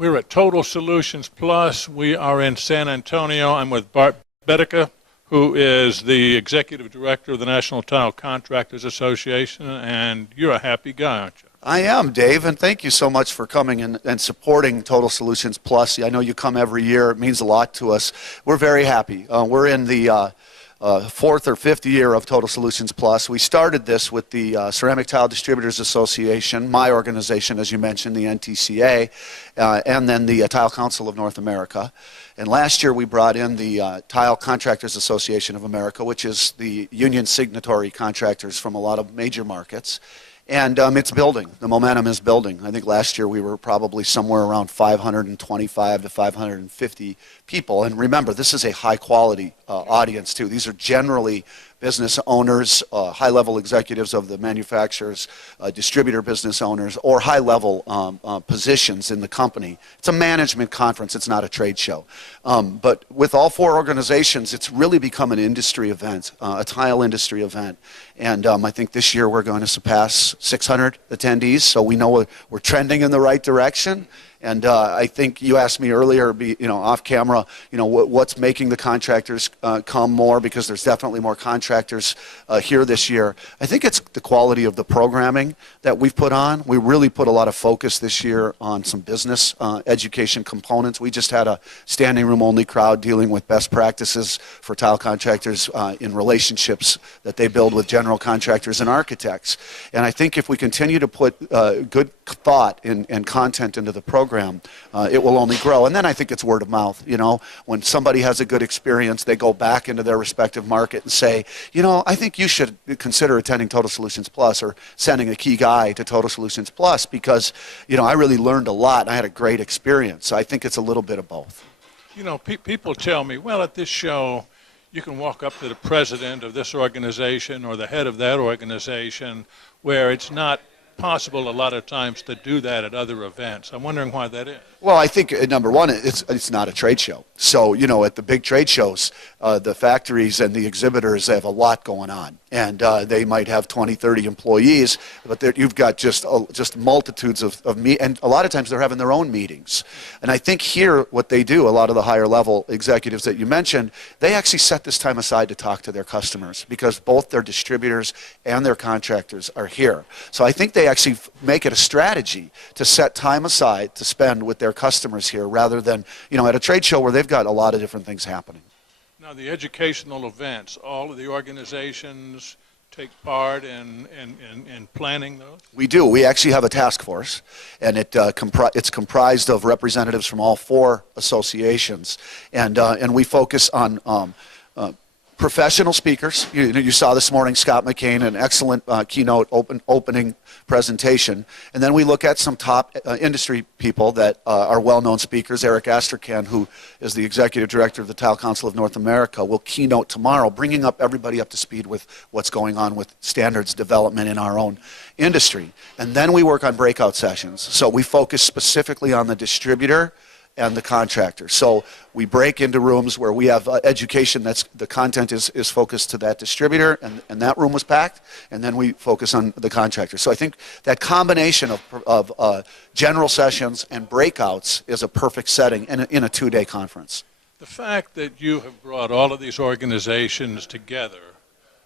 We're at Total Solutions Plus. We are in San Antonio. I'm with Bart Bettiga, who is the Executive Director of the National Tile Contractors Association, and you're a happy guy, aren't you? I am, Dave, and thank you so much for coming and supporting Total Solutions Plus. I know you come every year. It means a lot to us. We're very happy. We're in the fourth or fifth year of Total Solutions Plus. We started this with the Ceramic Tile Distributors Association, my organization, as you mentioned, the NTCA, and then the Tile Council of North America. And last year we brought in the Tile Contractors Association of America, which is the union signatory contractors from a lot of major markets. And it's building. The momentum is building. I think last year we were probably somewhere around 525 to 550 people. And remember, this is a high-quality audience, too. These are generally business owners, high-level executives of the manufacturers, distributor business owners, or high-level positions in the company. It's a management conference. It's not a trade show. But with all four organizations, it's really become an industry event, a tile industry event. And I think this year we're going to surpass 600 attendees, so we know we're trending in the right direction. And I think you asked me earlier, off camera, what's making the contractors come more, because there's definitely more contractors here this year. I think it's the quality of the programming that we've put on. We really put a lot of focus this year on some business education components. We just had a standing room only crowd dealing with best practices for tile contractors in relationships that they build with general contractors and architects. And I think if we continue to put good thought and content into the program, it will only grow. And then I think it's word of mouth. When somebody has a good experience, they go back into their respective market and say, I think you should consider attending Total Solutions Plus, or sending a key guy to Total Solutions Plus, because I really learned a lot and I had a great experience. So I think it's a little bit of both. People tell me, well, at this show you can walk up to the president of this organization or the head of that organization, where it's not possible a lot of times to do that at other events. I'm wondering why that is. Well, I think, number one, it's not a trade show. So, at the big trade shows, the factories and the exhibitors have a lot going on. And they might have 20, 30 employees, but you've got just multitudes of and a lot of times they're having their own meetings. And I think here what they do, a lot of the higher level executives that you mentioned, they actually set this time aside to talk to their customers, because both their distributors and their contractors are here. So I think they actually make it a strategy to set time aside to spend with their customers here, rather than, at a trade show where they've got a lot of different things happening. Now, the educational events, all of the organizations take part in planning those? We do. We actually have a task force, and it's comprised of representatives from all four associations, and we focus on professional speakers. You saw this morning Scott McCain, an excellent keynote opening presentation. And then we look at some top industry people that are well-known speakers. Eric Astrachan, who is the Executive Director of the Tile Council of North America, will keynote tomorrow, bringing everybody up to speed with what's going on with standards development in our own industry. And then we work on breakout sessions. So we focus specifically on the distributor and the contractor. So we break into rooms where we have education, the content is focused to that distributor, and that room was packed, and then we focus on the contractor. So I think that combination of general sessions and breakouts is a perfect setting in a two-day conference. The fact that you have brought all of these organizations together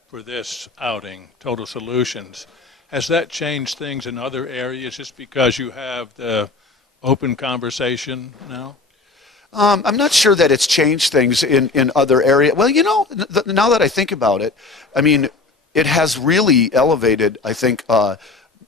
for this outing, Total Solutions, has that changed things in other areas, just because you have the open conversation now? I'm not sure that it's changed things in other areas. Well, now that I think about it, I mean, it has really elevated, I think,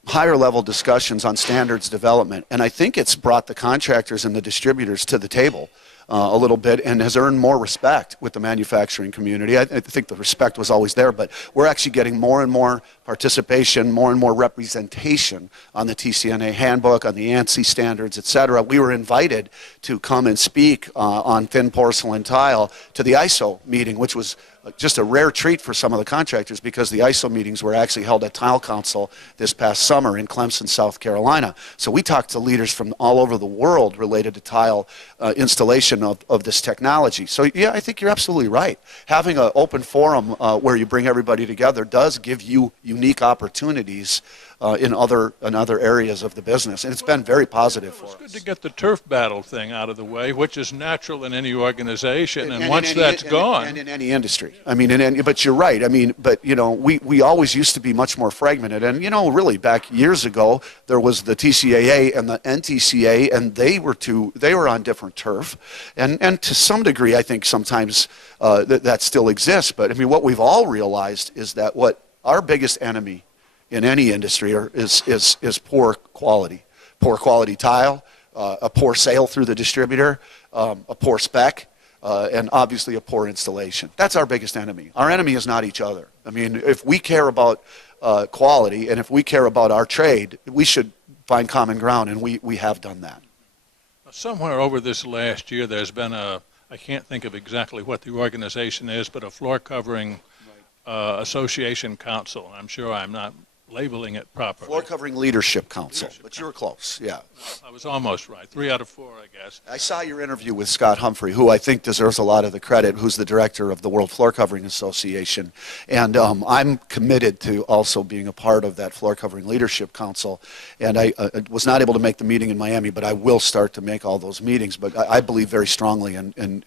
higher level discussions on standards development. And I think it's brought the contractors and the distributors to the table a little bit, and has earned more respect with the manufacturing community. I think the respect was always there, but we're actually getting more and more participation, more and more representation on the TCNA handbook, on the ANSI standards, et cetera. We were invited to come and speak on thin porcelain tile to the ISO meeting, which was just a rare treat for some of the contractors, because the ISO meetings were actually held at Tile Council this past summer in Clemson, South Carolina. So we talked to leaders from all over the world related to tile installation of this technology. So yeah, I think you're absolutely right. Having an open forum where you bring everybody together does give you unique opportunities in other areas of the business, and it's been very positive for us. It's good to get the turf battle thing out of the way, which is natural in any organization, and once that's gone. And in any industry. I mean, but you're right. I mean, but, we always used to be much more fragmented. And, really back years ago, there was the TCAA and the NTCA, and they were on different turf. And to some degree, I think sometimes that still exists. But, I mean, what we've all realized is that what our biggest enemy in any industry is poor quality tile, a poor sale through the distributor, a poor spec, and obviously a poor installation. That's our biggest enemy. Our enemy is not each other. I mean, if we care about quality and if we care about our trade, we should find common ground, and we have done that. Somewhere over this last year, there's been I can't think of exactly what the organization is, but a floor covering association council. I'm sure I'm not labeling it properly. Floor Covering Leadership Council, but you were close, yeah. I was almost right. 3 out of 4, I guess. I saw your interview with Scott Humphrey, who I think deserves a lot of the credit, who's the director of the World Floor Covering Association. And I'm committed to also being a part of that Floor Covering Leadership Council. And I was not able to make the meeting in Miami, but I will start to make all those meetings. But I believe very strongly in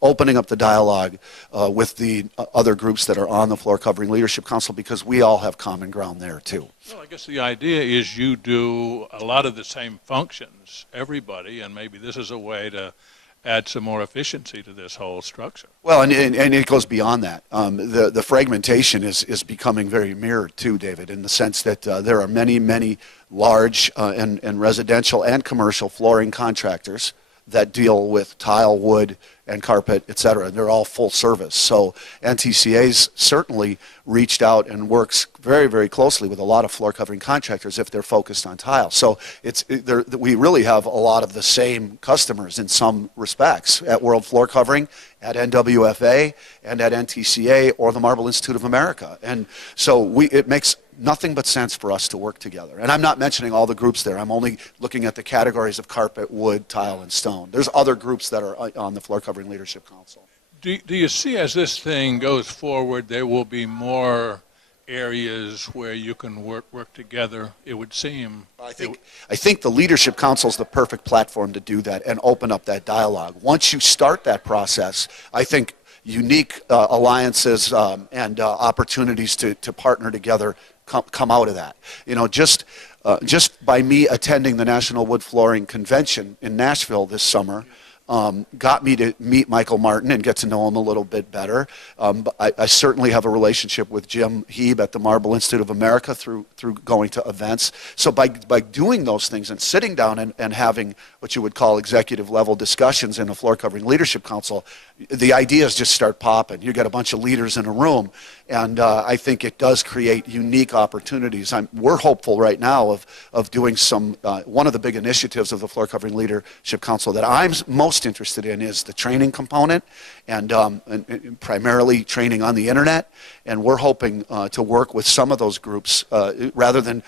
opening up the dialogue with the other groups that are on the Floor Covering Leadership Council, because we all have common ground there too. Well, I guess the idea is you do a lot of the same functions, everybody, and maybe this is a way to add some more efficiency to this whole structure. Well, and it goes beyond that. The fragmentation is becoming very mirrored too, David, in the sense that there are many large and residential and commercial flooring contractors that deal with tile, wood, and carpet, et cetera. They're all full service. So NTCA's certainly reached out and works very closely with a lot of floor covering contractors if they're focused on tile. So we really have a lot of the same customers in some respects at World Floor Covering, at NWFA, and at NTCA or the Marble Institute of America. And so it makes nothing but sense for us to work together. And I'm not mentioning all the groups there. I'm only looking at the categories of carpet, wood, tile, and stone. There's other groups that are on the Floor Covering Leadership Council. Do you see, as this thing goes forward, there will be more areas where you can work together, it would seem? I think the Leadership Council is the perfect platform to do that and open up that dialogue. Once you start that process, I think unique alliances and opportunities to partner together come out of that. Just by me attending the National Wood Flooring Convention in Nashville this summer, got me to meet Michael Martin and get to know him a little bit better. I certainly have a relationship with Jim Heeb at the Marble Institute of America through going to events. So by doing those things and sitting down and having what you would call executive level discussions in a Floor Covering Leadership Council, the ideas just start popping. You get a bunch of leaders in a room, and I think it does create unique opportunities. We're hopeful right now of doing some, one of the big initiatives of the Floor Covering Leadership Council that I'm most interested in is the training component, and primarily training on the internet. And we're hoping to work with some of those groups rather than,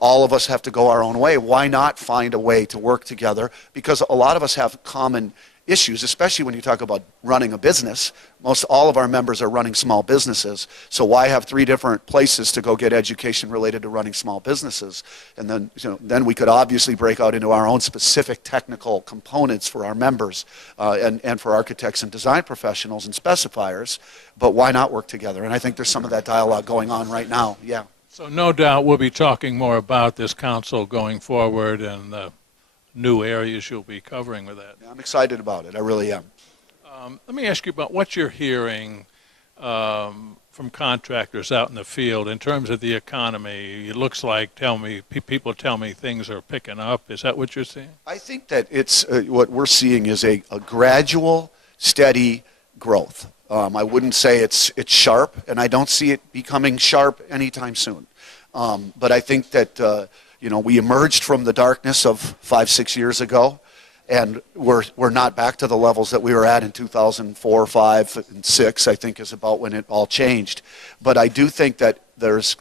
all of us have to go our own way. Why not find a way to work together? Because a lot of us have common issues, especially when you talk about running a business. Most all of our members are running small businesses, so why have 3 different places to go get education related to running small businesses? And then, then we could obviously break out into our own specific technical components for our members and for architects and design professionals and specifiers, but why not work together? And I think there's some of that dialogue going on right now, yeah. So no doubt we'll be talking more about this council going forward and new areas you'll be covering with that. Yeah, I'm excited about it. I really am. Let me ask you about what you're hearing from contractors out in the field in terms of the economy. It looks like, people tell me things are picking up. Is that what you're seeing? I think that it's what we're seeing is a gradual, steady growth. I wouldn't say it's sharp, and I don't see it becoming sharp anytime soon. But I think that we emerged from the darkness of 5-6 years ago, and we're not back to the levels that we were at in 2004, 5, and 6. I think is about when it all changed. But I do think that there's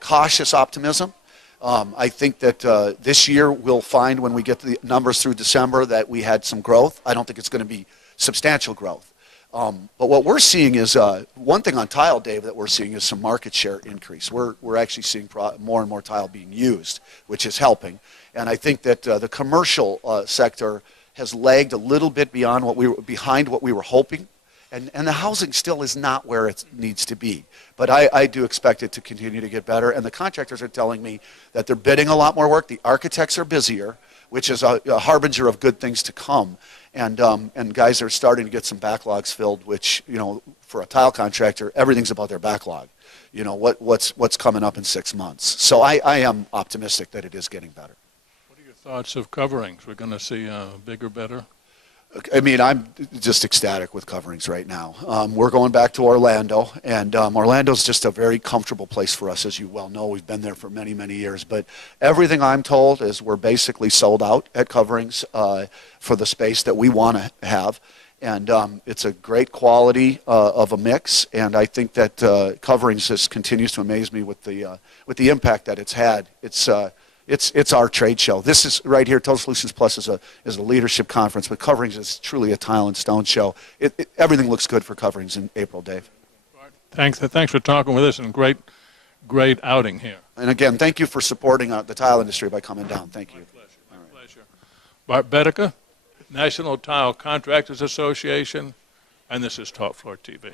cautious optimism. I think that this year we'll find when we get the numbers through December that we had some growth. I don't think it's going to be substantial growth. But what we're seeing is one thing on tile, Dave, that we're seeing is some market share increase. We're actually seeing more and more tile being used, which is helping. And I think that the commercial sector has lagged a little bit behind what we were hoping. And the housing still is not where it needs to be. But I do expect it to continue to get better. And the contractors are telling me that they're bidding a lot more work. The architects are busier, which is a harbinger of good things to come. And guys are starting to get some backlogs filled, which, you know, for a tile contractor, everything's about their backlog. You know, what's coming up in 6 months. So I am optimistic that it is getting better. What are your thoughts of coverings? We're going to see bigger, better? I mean, I'm just ecstatic with coverings right now. We're going back to Orlando, and Orlando's just a very comfortable place for us, as you well know. We've been there for many, many years. But everything I'm told is we're basically sold out at coverings for the space that we want to have. And it's a great quality of a mix, and I think that coverings just continues to amaze me with the impact that it's had. It's our trade show. This is right here. Total Solutions Plus is a leadership conference, but coverings is truly a tile and stone show. Everything looks good for coverings in April, Dave. Thanks for talking with us, and great outing here. And again, thank you for supporting the tile industry by coming down. Thank you. My pleasure. Bart Bettiga, National Tile Contractors Association, and this is Top Floor TV.